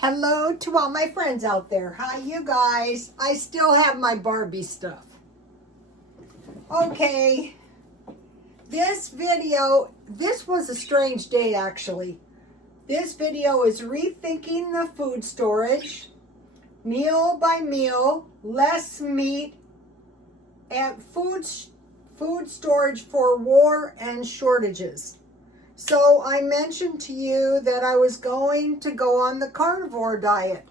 Hello to all my friends out there. Hi, you guys. I still have my Barbie stuff. Okay. This was a strange day actually. This video is rethinking the food storage, meal by meal, less meat, and food storage for war and shortages. So I mentioned to you that I was going to go on the carnivore diet.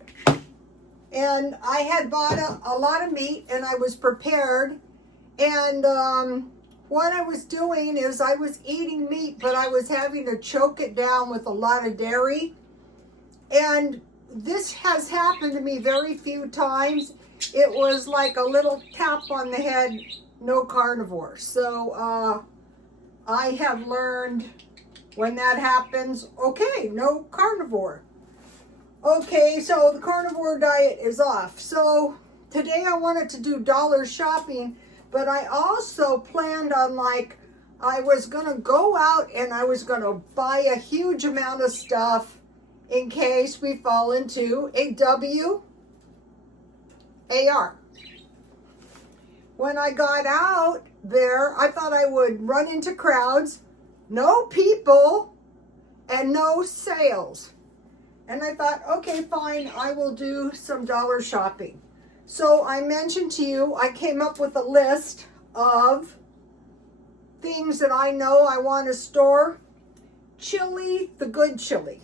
And I had bought a lot of meat and I was prepared. And what I was doing is I was eating meat, but I was having to choke it down with a lot of dairy. And this has happened to me very few times. It was like a little tap on the head, no carnivore. So I have learned when that happens, okay, no carnivore. Okay, so the carnivore diet is off. So today I wanted to do dollar shopping, but I also planned on I was gonna go out and I was gonna buy a huge amount of stuff in case we fall into a WAR. When I got out there, I thought I would run into crowds, no people, and no sales. And I thought, okay, fine, I will do some dollar shopping. So I mentioned to you, I came up with a list of things that I know I want to store. Chili, the good chili.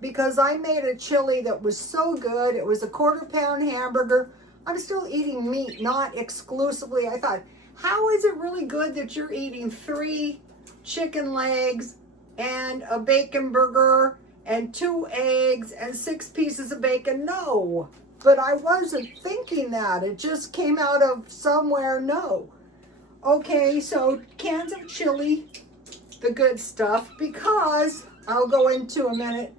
Because I made a chili that was so good. It was a 1/4 pound hamburger. I'm still eating meat, not exclusively. I thought, how is it really good that you're eating 3 chicken legs and a bacon burger and 2 eggs and 6 pieces of bacon? No, but I wasn't thinking that. It just came out of somewhere. No. Okay, so cans of chili, the good stuff, because I'll go into a minute.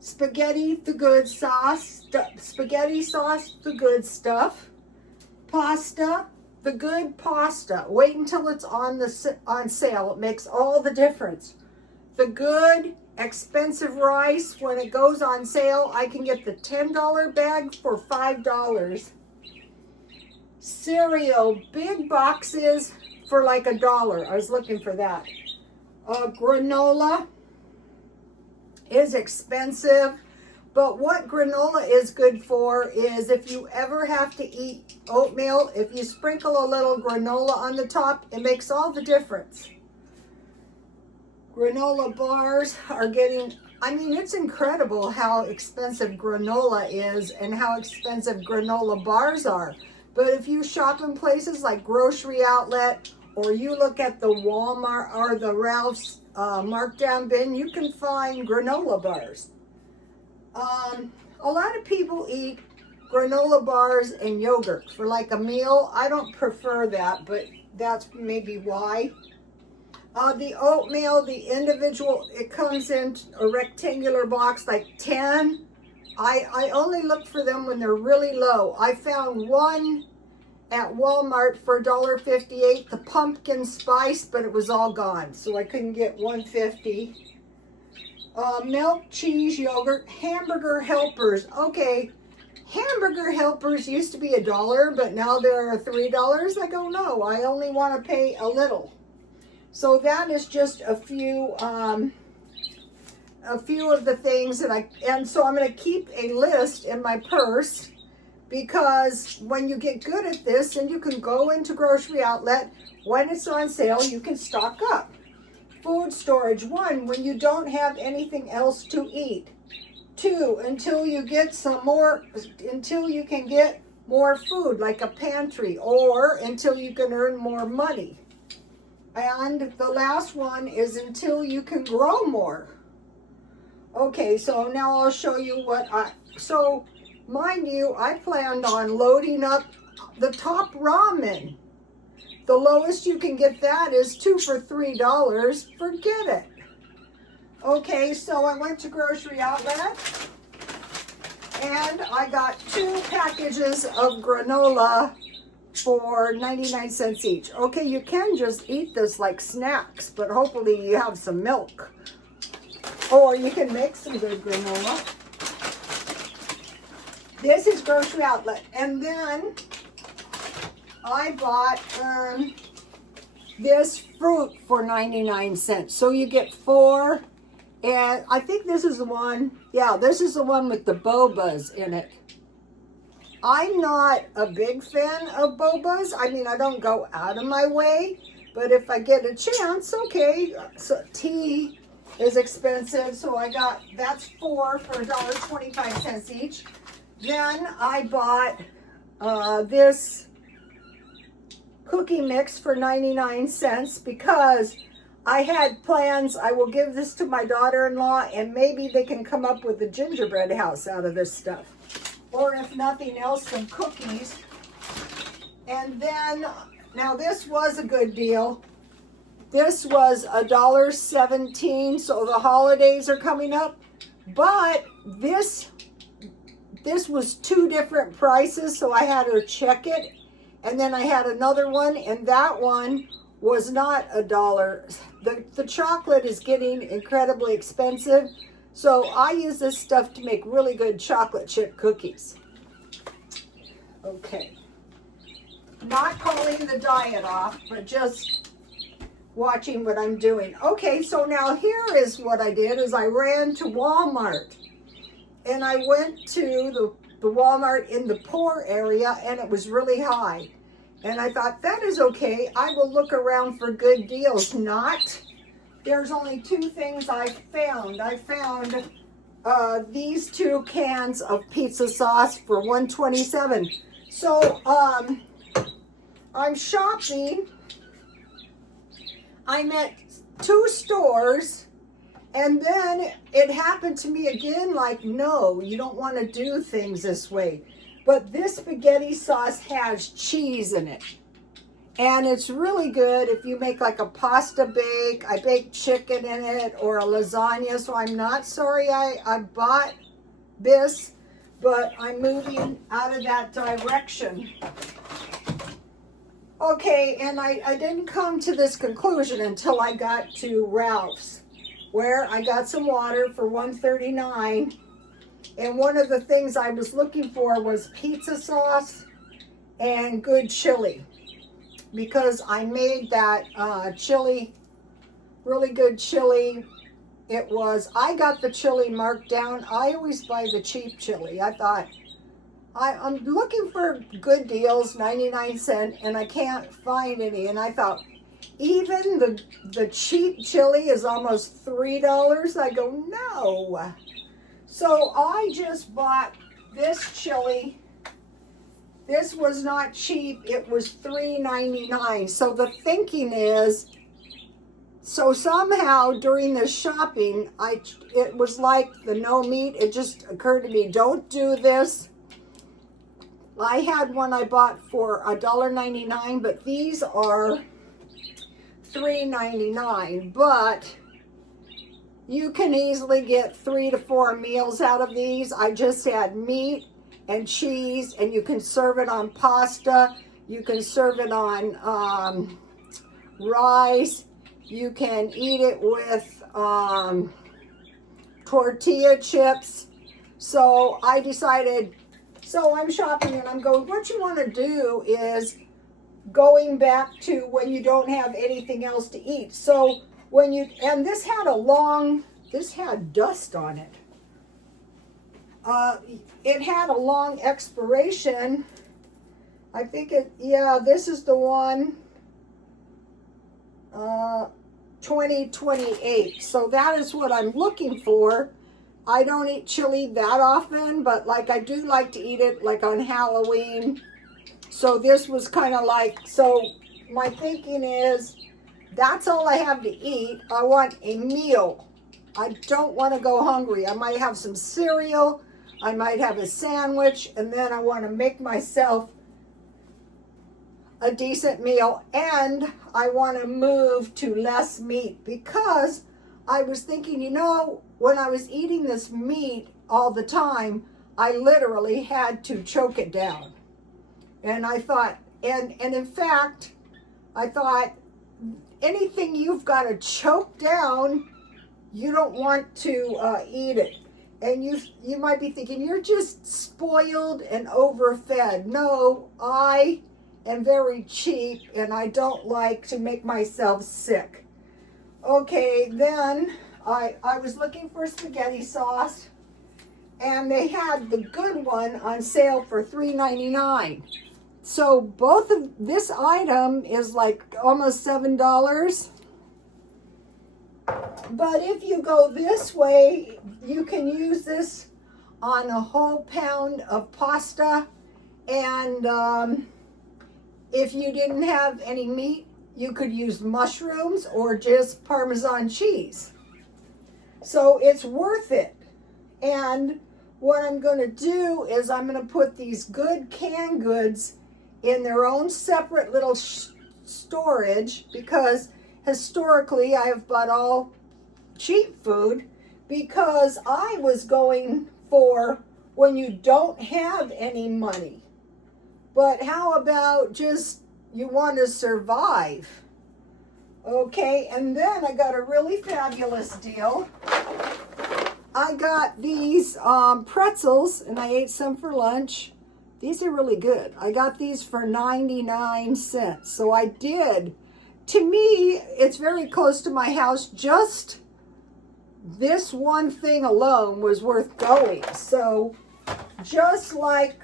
Spaghetti, the good sauce, spaghetti sauce, the good stuff. Pasta, the good pasta. Wait until it's on sale. It makes all the difference. The good expensive rice, when it goes on sale, I can get the $10 bag for $5. Cereal, big boxes for like $1. I was looking for that. Granola is expensive, but what granola is good for is if you ever have to eat oatmeal, if you sprinkle a little granola on the top, it makes all the difference. Granola bars are getting, it's incredible how expensive granola is and how expensive granola bars are. But if you shop in places like Grocery Outlet, or you look at the Walmart or the Ralph's markdown bin, you can find granola bars. A lot of people eat granola bars and yogurt for like a meal. I don't prefer that, but that's maybe why. The oatmeal, the individual, it comes in a rectangular box, like 10. I only look for them when they're really low. I found one at Walmart for $1.58, the pumpkin spice, but it was all gone, so I couldn't get $1.50. Milk, cheese, yogurt, hamburger helpers. Okay, hamburger helpers used to be $1, but now they're $3. I go, no, I only want to pay a little. So that is just a few of the things that and so I'm going to keep a list in my purse, because when you get good at this, and you can go into Grocery Outlet, when it's on sale, you can stock up. Food storage, 1, when you don't have anything else to eat. 2, until you get until you can get more food, like a pantry, or until you can earn more money. And the last one is until you can grow more. Okay, so now I'll show you so mind you, I planned on loading up the top ramen. The lowest you can get that is 2 for $3. Forget it. Okay, so I went to Grocery Outlet and I got 2 packages of granola for 99 cents each. Okay, you can just eat this like snacks, but hopefully you have some milk. Or you can make some good granola. This is Grocery Outlet. And then I bought this fruit for 99 cents. So you get 4. And I think this is the one. Yeah, this is the one with the bobas in it. I'm not a big fan of bobas. I mean, I don't go out of my way. But if I get a chance, okay. So tea is expensive. So I got, that's 4 for $1.25 each. Then I bought this cookie mix for 99 cents because I had plans. I will give this to my daughter-in-law and maybe they can come up with a gingerbread house out of this stuff. Or if nothing else, some cookies. And then, now this was a good deal. This was $1.17, so the holidays are coming up. But this was 2 different prices, so I had to check it. And then I had another one, and that one was not $1. The chocolate is getting incredibly expensive, so I use this stuff to make really good chocolate chip cookies. Okay. Not calling the diet off, but just watching what I'm doing. Okay, so now here is what I did, is I ran to Walmart. And I went to the Walmart in the poor area, and it was really high. And I thought, that is okay. I will look around for good deals. Not. There's only 2 things I found. I found these 2 cans of pizza sauce for $1.27. So I'm shopping. I'm at 2 stores. And then it happened to me again, like, no, you don't want to do things this way. But this spaghetti sauce has cheese in it. And it's really good if you make like a pasta bake. I baked chicken in it or a lasagna. So I'm not sorry I bought this, but I'm moving out of that direction. Okay, and I didn't come to this conclusion until I got to Ralph's, where I got some water for $1.39. And one of the things I was looking for was pizza sauce and good chili, because I made that chili, really good chili. I got the chili marked down. I always buy the cheap chili. I thought, I'm looking for good deals, 99 cents, and I can't find any. And I thought, even the cheap chili is almost $3. I go, no. So I just bought this chili. This was not cheap. It was $3.99. So the thinking is, so somehow during this shopping, it was like the no meat. It just occurred to me, don't do this. I had one I bought for $1.99, but these are $3.99. But you can easily get 3 to 4 meals out of these. I just had meat and cheese, and you can serve it on pasta. You can serve it on rice. You can eat it with tortilla chips. So I decided, so I'm shopping and I'm going, what you want to do is going back to when you don't have anything else to eat. So when you, and this had dust on it. It had a long expiration. I think this is the one, 2028. So that is what I'm looking for. I don't eat chili that often, but like I do like to eat it like on Halloween. So this was kind of like, so my thinking is, that's all I have to eat. I want a meal. I don't want to go hungry. I might have some cereal. I might have a sandwich, and then I want to make myself a decent meal, and I want to move to less meat, because I was thinking, when I was eating this meat all the time, I literally had to choke it down. And I thought, and in fact, I thought, anything you've got to choke down, you don't want to eat it. And you might be thinking, you're just spoiled and overfed. No, I am very cheap and I don't like to make myself sick. Okay, then I was looking for spaghetti sauce, and they had the good one on sale for $3.99. So both of this item is like almost $7. But if you go this way, you can use this on a whole pound of pasta. And if you didn't have any meat, you could use mushrooms or just Parmesan cheese. So it's worth it. And what I'm going to do is I'm going to put these good canned goods in their own separate little storage, because historically I have bought all cheap food, because I was going for when you don't have any money. But how about just you want to survive? Okay, and then I got a really fabulous deal. I got these pretzels, and I ate some for lunch. These are really good. I got these for 99 cents. So I did. To me, it's very close to my house. Just this one thing alone was worth going. So just like,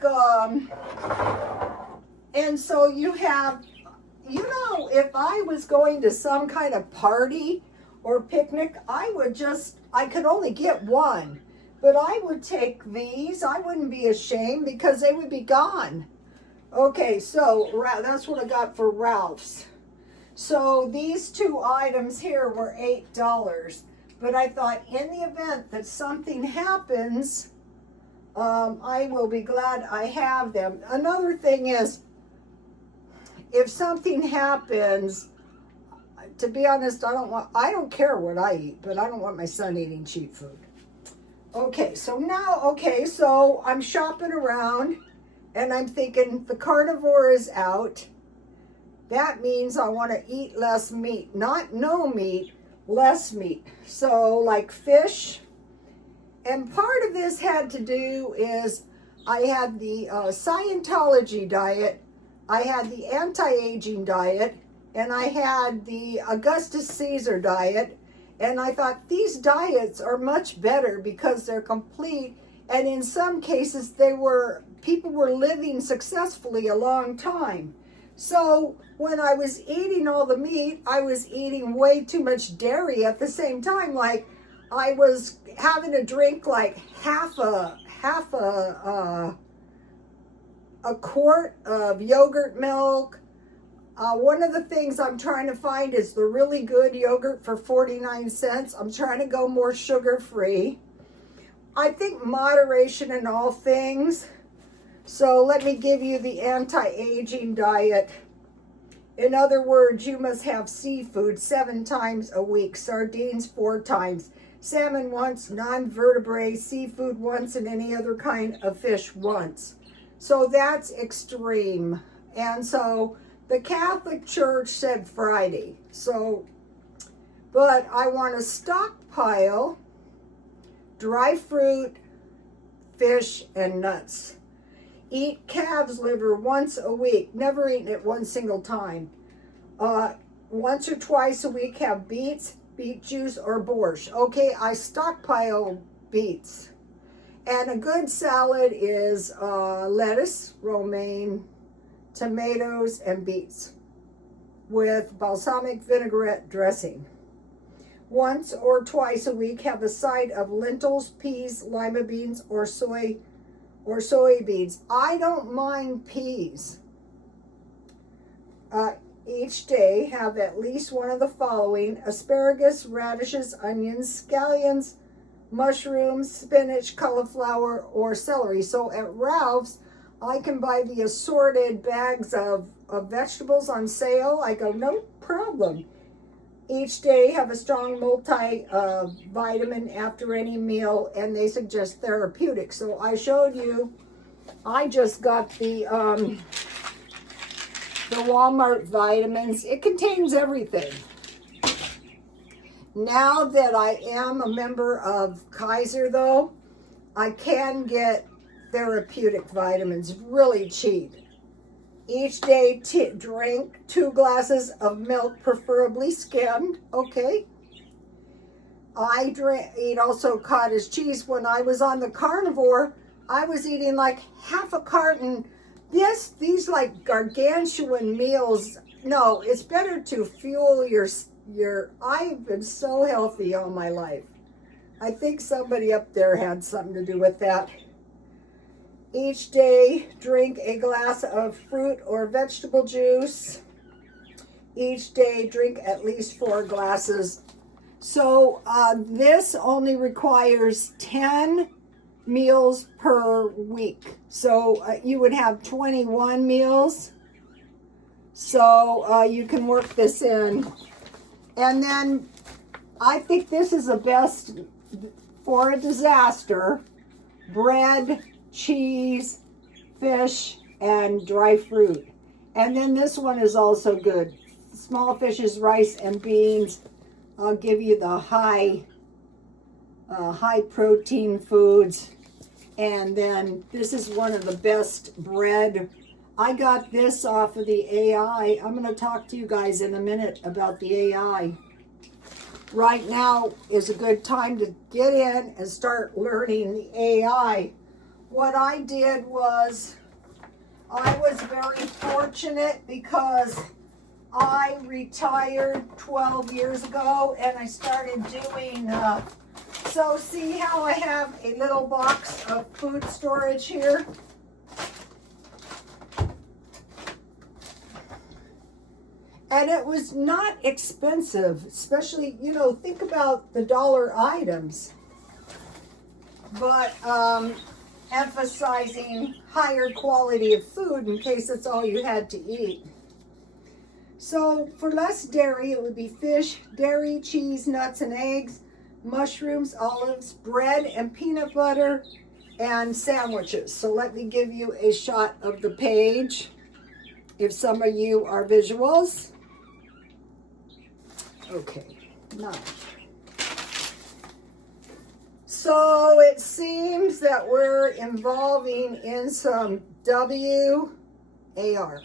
and so you have, you know, if I was going to some kind of party or picnic, I could only get one. But I would take these. I wouldn't be ashamed because they would be gone. Okay, so that's what I got for Ralph's. So these two items here were $8. But I thought in the event that something happens, I will be glad I have them. Another thing is, if something happens, to be honest, I don't care what I eat, but I don't want my son eating cheap food. Okay, so I'm shopping around and I'm thinking the carnivore is out. That means I want to eat less meat, not no meat, less meat. So like fish. And part of this had to do is I had the Scientology diet, I had the anti-aging diet, and I had the Augustus Caesar diet. And I thought these diets are much better because they're complete. And in some cases, people were living successfully a long time. So when I was eating all the meat, I was eating way too much dairy at the same time. Like I was having to drink like half a quart of yogurt milk. One of the things I'm trying to find is the really good yogurt for 49 cents. I'm trying to go more sugar-free. I think moderation in all things. So let me give you the anti-aging diet. In other words, you must have seafood 7 times a week, sardines 4 times, salmon once, non-vertebrate, seafood once, and any other kind of fish once. So that's extreme. And so the Catholic Church said Friday. So, but I want to stockpile dry fruit, fish, and nuts. Eat calf's liver once a week. Never eaten it one single time. Once or twice a week have beets, beet juice, or borscht. Okay, I stockpile beets. And a good salad is lettuce, romaine, tomatoes, and beets with balsamic vinaigrette dressing. Once or twice a week have a side of lentils, peas, lima beans, or soybeans. I don't mind peas. Each day have at least one of the following: asparagus, radishes, onions, scallions, mushrooms, spinach, cauliflower, or celery. So at Ralph's, I can buy the assorted bags of vegetables on sale. I go, no problem. Each day have a strong multivitamin after any meal, and they suggest therapeutic. So I showed you, I just got the Walmart vitamins. It contains everything. Now that I am a member of Kaiser though, I can get therapeutic vitamins really cheap. Each day, drink 2 glasses of milk, preferably skimmed. Okay. I eat also cottage cheese. When I was on the carnivore, I was eating like half a carton. These like gargantuan meals. No, it's better to fuel your. I've been so healthy all my life. I think somebody up there had something to do with that. Each day, drink a glass of fruit or vegetable juice. Each day, drink at least 4 glasses. So this only requires 10 meals per week. So you would have 21 meals. So you can work this in. And then I think this is the best for a disaster: bread, cheese, fish, and dry fruit. And then this one is also good. Small fishes, rice, and beans. I'll give you the high protein foods. And then this is one of the best bread. I got this off of the AI. I'm going to talk to you guys in a minute about the AI. Right now is a good time to get in and start learning the AI. What I did was, I was very fortunate because I retired 12 years ago and I started doing, so see how I have a little box of food storage here? And it was not expensive, especially, think about the dollar items. But emphasizing higher quality of food in case that's all you had to eat. So for less dairy, it would be fish, dairy, cheese, nuts, and eggs, mushrooms, olives, bread, and peanut butter, and sandwiches. So let me give you a shot of the page, if some of you are visuals. Okay, now. So it seems that we're involving in some WAR.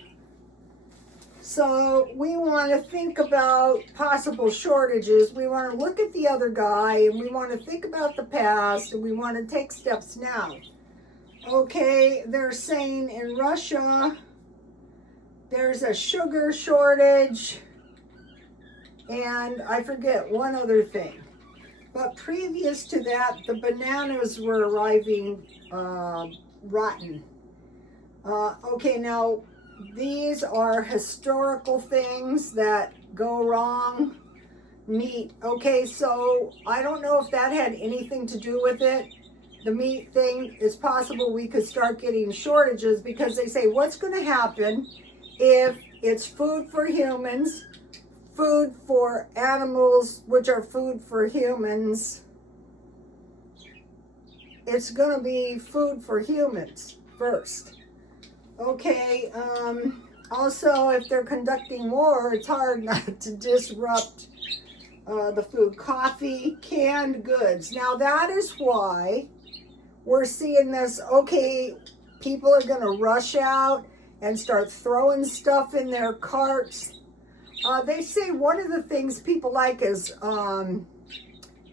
So we want to think about possible shortages. We want to look at the other guy, and we want to think about the past, and we want to take steps now. Okay, they're saying in Russia, there's a sugar shortage, and I forget one other thing. But previous to that, the bananas were arriving rotten. Okay, now these are historical things that go wrong. Meat. Okay, so I don't know if that had anything to do with it. The meat thing, is possible we could start getting shortages because they say what's going to happen if it's food for humans, food for animals, which are food for humans. It's going to be food for humans first. Okay, also if they're conducting war, it's hard not to disrupt the food. Coffee, canned goods. Now that is why we're seeing this. Okay, people are going to rush out and start throwing stuff in their carts. They say one of the things people like is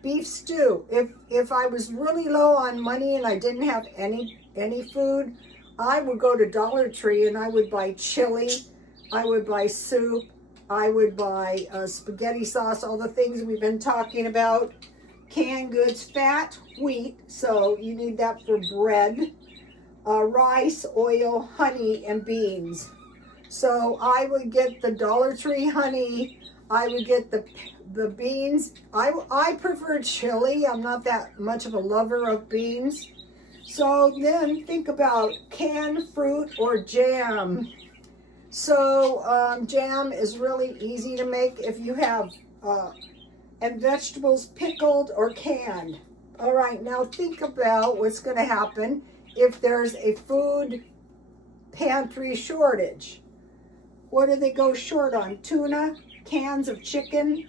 beef stew. If I was really low on money and I didn't have any food, I would go to Dollar Tree and I would buy chili, I would buy soup, I would buy spaghetti sauce, all the things we've been talking about. Canned goods, fat, wheat, so you need that for bread, rice, oil, honey, and beans. So I would get the Dollar Tree honey, I would get the beans. I prefer chili. I'm not that much of a lover of beans. So then think about canned fruit or jam. So jam is really easy to make if you have and vegetables pickled or canned. All right, now think about what's going to happen if there's a food pantry shortage. What do they go short on? Tuna, cans of chicken.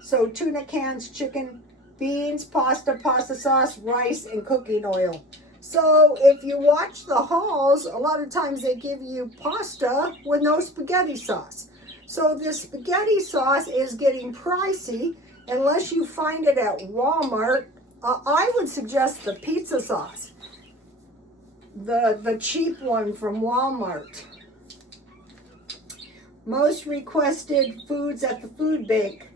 So tuna cans, chicken, beans, pasta, pasta sauce, rice, and cooking oil. So if you watch the hauls, a lot of times they give you pasta with no spaghetti sauce. So this spaghetti sauce is getting pricey unless you find it at Walmart. I would suggest the pizza sauce, the cheap one from Walmart. Most requested foods at the food bank.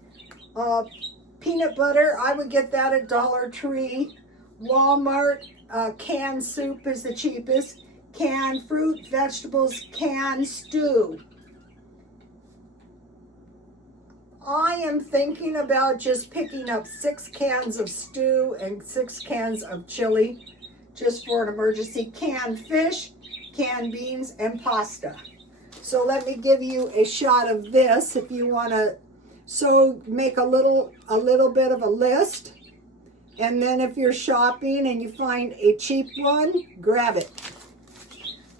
Peanut butter, I would get that at Dollar Tree. Walmart, canned soup is the cheapest. Canned fruit, vegetables, canned stew. I am thinking about just picking up 6 cans of stew and 6 cans of chili just for an emergency. Canned fish, canned beans, and pasta. So let me give you a shot of this if you want to. So make a little bit of a list, and then if you're shopping and you find a cheap one, grab it.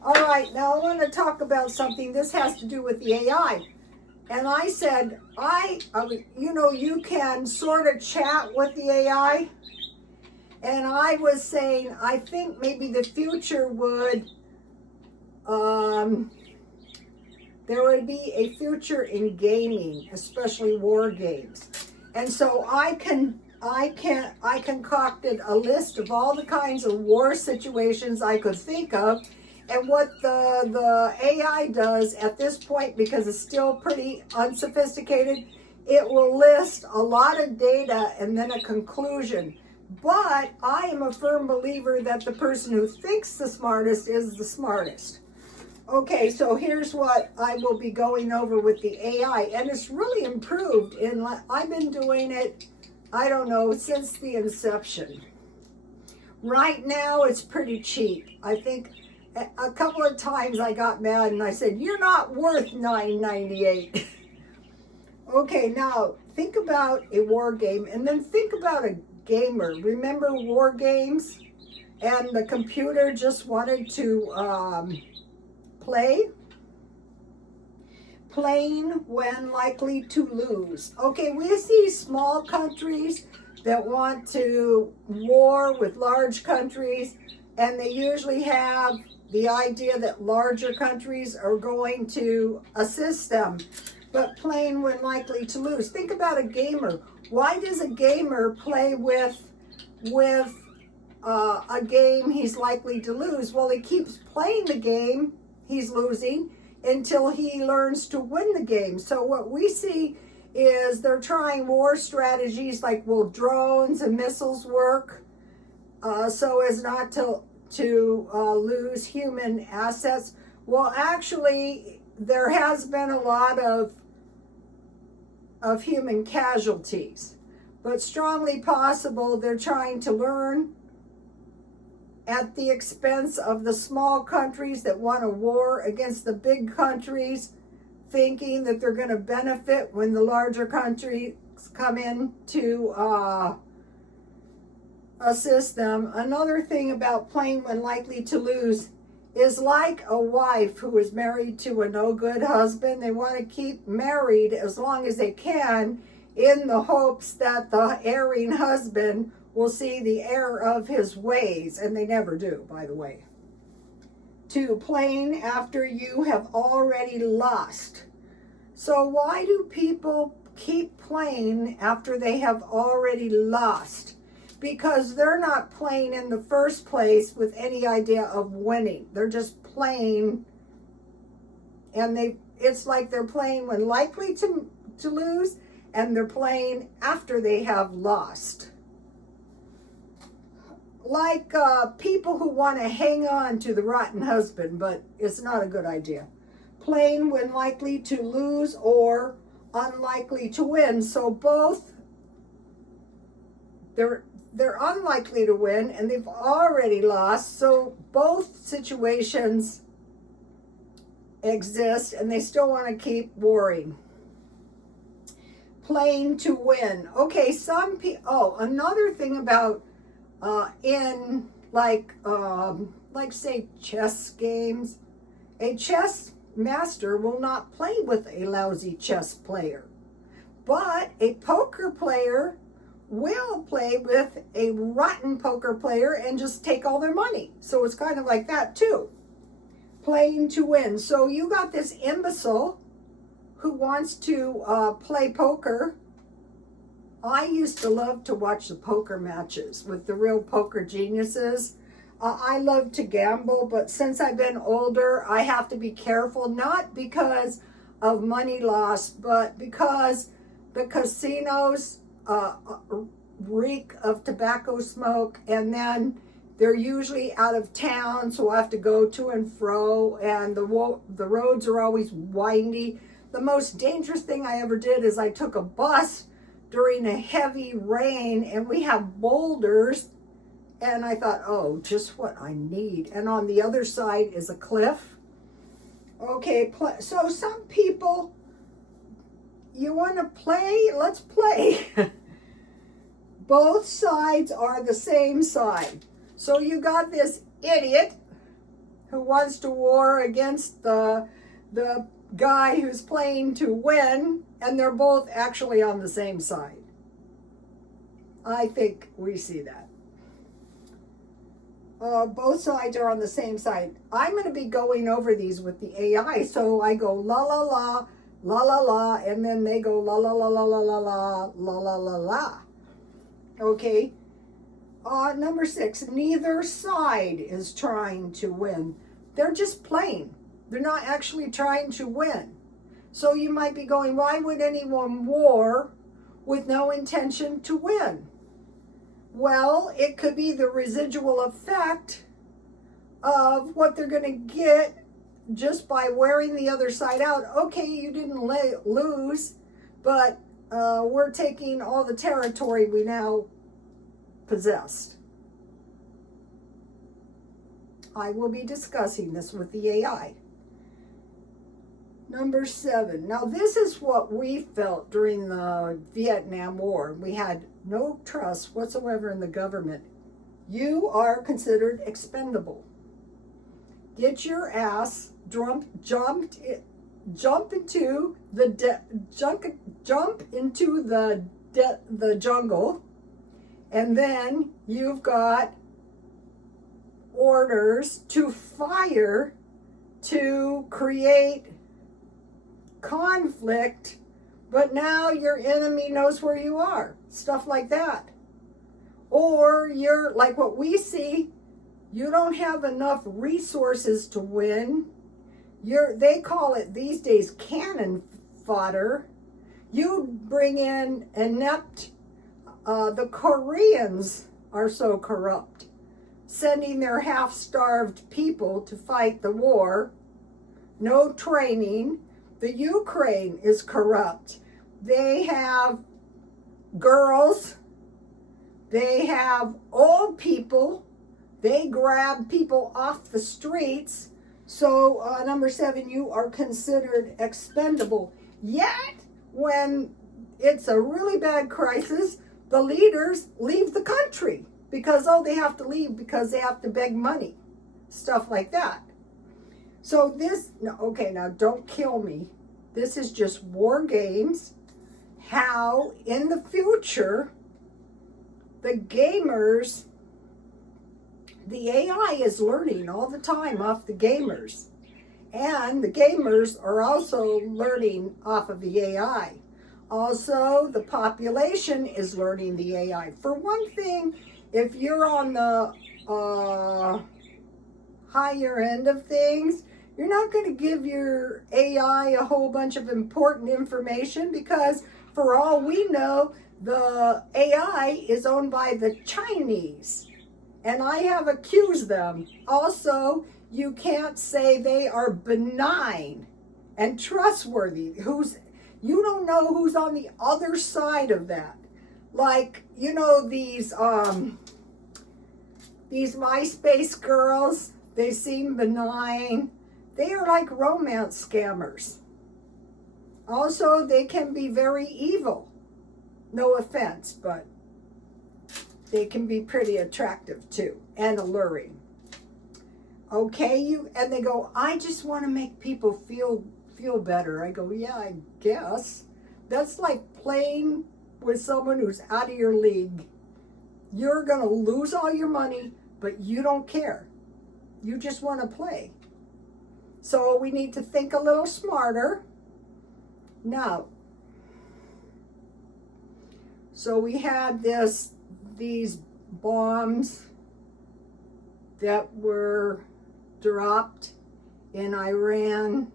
All right, now I want to talk about something. This has to do with the AI. And I said, you can sort of chat with the AI. And I was saying, I think maybe the future would, there would be a future in gaming, especially war games. And so I concocted a list of all the kinds of war situations I could think of. And what the AI does at this point, because it's still pretty unsophisticated, it will list a lot of data and then a conclusion. But I am a firm believer that the person who thinks the smartest is the smartest. Okay, so here's what I will be going over with the AI. And it's really improved. I've been doing it, I don't know, since the inception. Right now, it's pretty cheap. I think a couple of times I got mad and I said, you're not worth $9.98. Okay, now think about a war game and then think about a gamer. Remember war games? And the computer just wanted to play? Playing when likely to lose. Okay, we see small countries that want to war with large countries, and they usually have the idea that larger countries are going to assist them, but playing when likely to lose. Think about a gamer. Why does a gamer play with a game he's likely to lose? Well, he keeps playing the game he's losing until he learns to win the game. So what we see is they're trying war strategies like, will drones and missiles work so as not to lose human assets? Well, actually, there has been a lot of human casualties, but strongly possible they're trying to learn at the expense of the small countries that want a war against the big countries, thinking that they're going to benefit when the larger countries come in to assist them. Another thing about playing when likely to lose is like a wife who is married to a no-good husband. They want to keep married as long as they can in the hopes that the erring husband will see the error of his ways, and they never do, by the way. 2, playing after you have already lost. So why do people keep playing after they have already lost? Because they're not playing in the first place with any idea of winning. They're just playing, and it's like they're playing when likely to lose, and they're playing after they have lost. Like people who want to hang on to the rotten husband, but it's not a good idea. Playing when likely to lose or unlikely to win. So both, they're unlikely to win and they've already lost. So both situations exist and they still want to keep warring. Playing to win. Okay, some people, another thing about in like say chess games, a chess master will not play with a lousy chess player, but a poker player will play with a rotten poker player and just take all their money. So it's kind of like that too. Playing to win. So you got this imbecile who wants to play poker. I used to love to watch the poker matches with the real poker geniuses. I love to gamble, but since I've been older, I have to be careful, not because of money loss, but because the casinos reek of tobacco smoke, and then they're usually out of town, so I have to go to and fro, and the roads are always windy. The most dangerous thing I ever did is I took a bus during a heavy rain, and we have boulders, and I thought, oh, just what I need. And on the other side is a cliff. Okay, so some people, you want to play? Let's play. Both sides are the same side. So you got this idiot who wants to war against the guy who's playing to win, and they're both actually on the same side. I think we see that. Both sides are on the same side. I'm going to be going over these with the AI. So I go la la la, la la la, and then they go la la la la la la la la la la la. Okay. Number 6, neither side is trying to win. They're just playing. They're not actually trying to win. So you might be going, why would anyone war with no intention to win? Well, it could be the residual effect of what they're going to get just by wearing the other side out. Okay, you didn't lose, but we're taking all the territory we now possessed. I will be discussing this with the AI. Number 7. Now, this is what we felt during the Vietnam War. We had no trust whatsoever in the government. You are considered expendable. Get your ass jump into the jungle, and then you've got orders to fire to create conflict, but now your enemy knows where you are. Stuff like that. Or you're like what we see, you don't have enough resources to win. They call it these days cannon fodder. You bring in inept, the Koreans are so corrupt, sending their half-starved people to fight the war. No training. The Ukraine is corrupt. They have girls. They have old people. They grab people off the streets. So number 7, you are considered expendable. Yet, when it's a really bad crisis, the leaders leave the country because, they have to leave because they have to beg money. Stuff like that. So now don't kill me. This is just war games. How in the future, the gamers, the AI is learning all the time off the gamers. And the gamers are also learning off of the AI. Also, the population is learning the AI. For one thing, if you're on the higher end of things, you're not going to give your AI a whole bunch of important information because for all we know, the AI is owned by the Chinese. And I have accused them. Also, you can't say they are benign and trustworthy. You don't know who's on the other side of that. Like, these MySpace girls, they seem benign. They are like romance scammers. Also, they can be very evil. No offense, but they can be pretty attractive too and alluring. Okay, and they go, I just want to make people feel better. I go, yeah, I guess. That's like playing with someone who's out of your league. You're going to lose all your money, but you don't care. You just want to play. So we need to think a little smarter. Now, so we had these bombs that were dropped in Iran,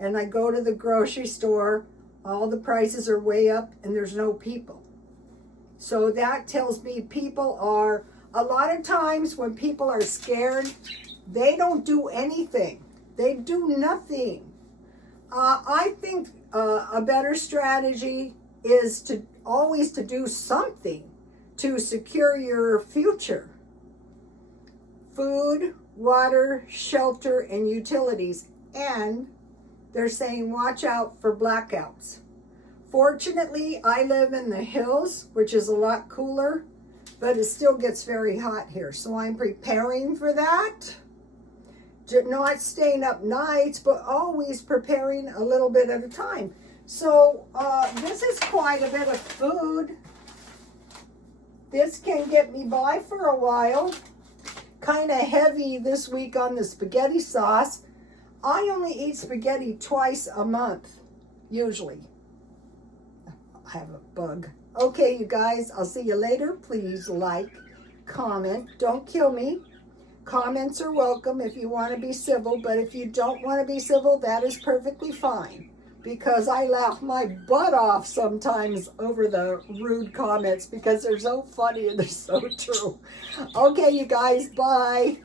and I go to the grocery store, all the prices are way up and there's no people. So that tells me people are, a lot of times when people are scared, they don't do anything. They do nothing. I think a better strategy is to always to do something to secure your future. Food, water, shelter, and utilities. And they're saying watch out for blackouts. Fortunately, I live in the hills, which is a lot cooler, but it still gets very hot here. So I'm preparing for that. Not staying up nights, but always preparing a little bit at a time. So this is quite a bit of food. This can get me by for a while. Kind of heavy this week on the spaghetti sauce. I only eat spaghetti twice a month, usually. I have a bug. Okay, you guys, I'll see you later. Please like, comment. Don't kill me. Comments are welcome if you want to be civil, but if you don't want to be civil, that is perfectly fine. Because I laugh my butt off sometimes over the rude comments because they're so funny and they're so true. Okay, you guys, bye.